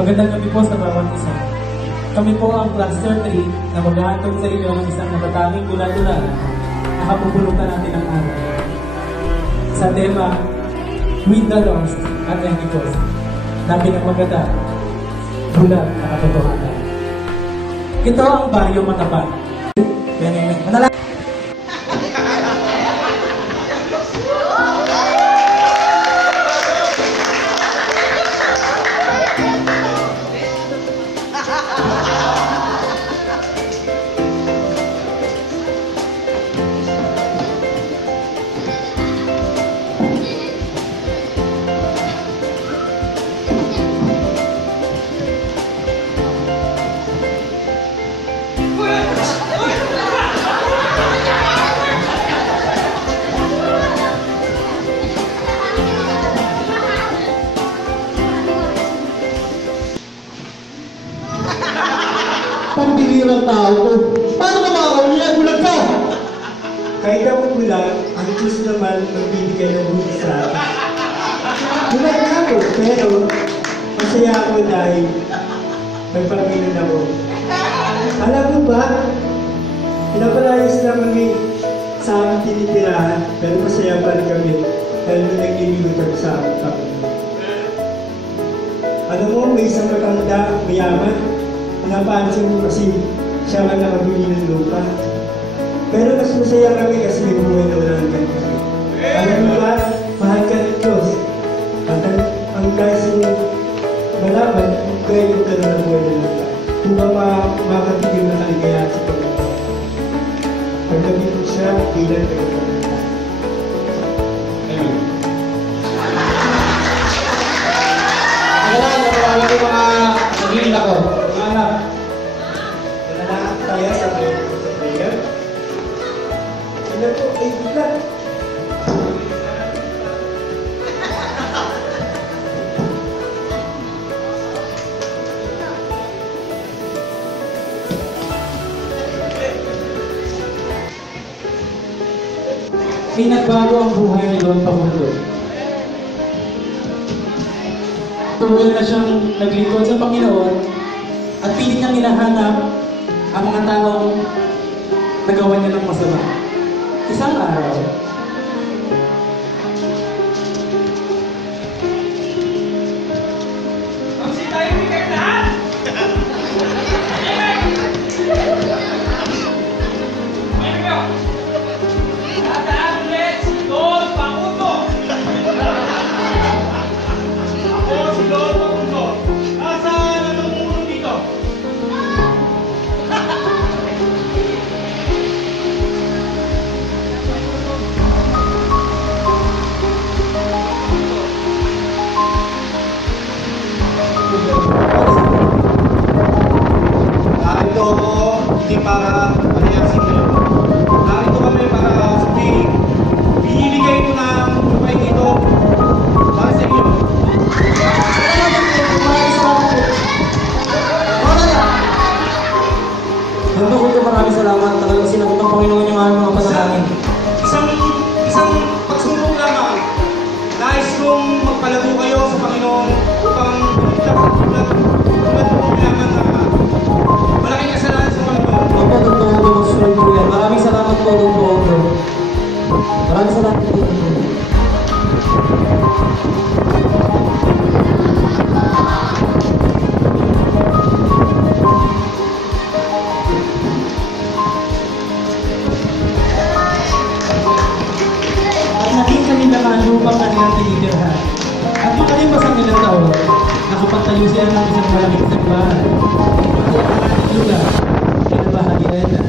Magandang gabi po sa bawat isa. Kami po ang Cluster 3 na maghahatog sa inyo ng isang natatanging gula-gula na kapupulutan natin ang araw. Sa tema, With the Lost at Any Cost, na pinamaganda, bulag na katotohanan. Ito ang Baryo Matapan. Manala pambihirang tao ko. Paano ka makakawin yan? Bulag ka! Kahit ako bulag, ang Diyos naman magbibigay ng buti sa akin. Bulag na ako, pero masaya ako dahil may pamilya ako. Alam mo ba, pinapalayas na kami sa aming tinitirahan, pero masaya pa rin kami dahil may naglilimutan sa aming pamilya. Alam mo, may isang matanda, mayaman, pinapansin mo kasi siya ang nakabili ng lupa. Pero mas masaya kami kasi may buhay na walang ganito. Alam mo ba, mahal ka ng Diyos. At ang kasi malaman kung kayo yung karoon ng buhay na lupa. Kung ba makatigil na kaligaya sa pagkakao. Pagkabit mo siya, bilang pagkakao. Amen. Kailangan na yung mga naging ako. anak. Nananaak tayo sa prayer. Sila po ay bigla. Pinagbago ang buhay ni Don Pamundo. Tuloy na siyang naglingkod sa Panginoon at pilit niyang hinahanap ang mga taong nagawa niya ng masama. Isang araw, Narito ako, hindi para palayasin nyo. Narito kami para sabihin, binibigay ko ng lupay dito para sa inyo. Ganto ko maraming salamat. Talagang sinagot ng Panginoon yung aming mga panalangin. Isang pagsumbong lamang. Nais kong magpalago kayo sa Panginoon upang tulad mo lamang na malaking kasalanan sa Panginoon. Opo, Dr. Odo, magsunod po yan. Maraming salamat po, Dr. Odo. Maraming salamat po, Dr. Odo. at naging kanindahan upang kanilang tinitirhan. At makalipas ang ilang taon, nakapagtayo siya ng isang malaking simbahan. Pati ang ating lugar, pinabahagi rin na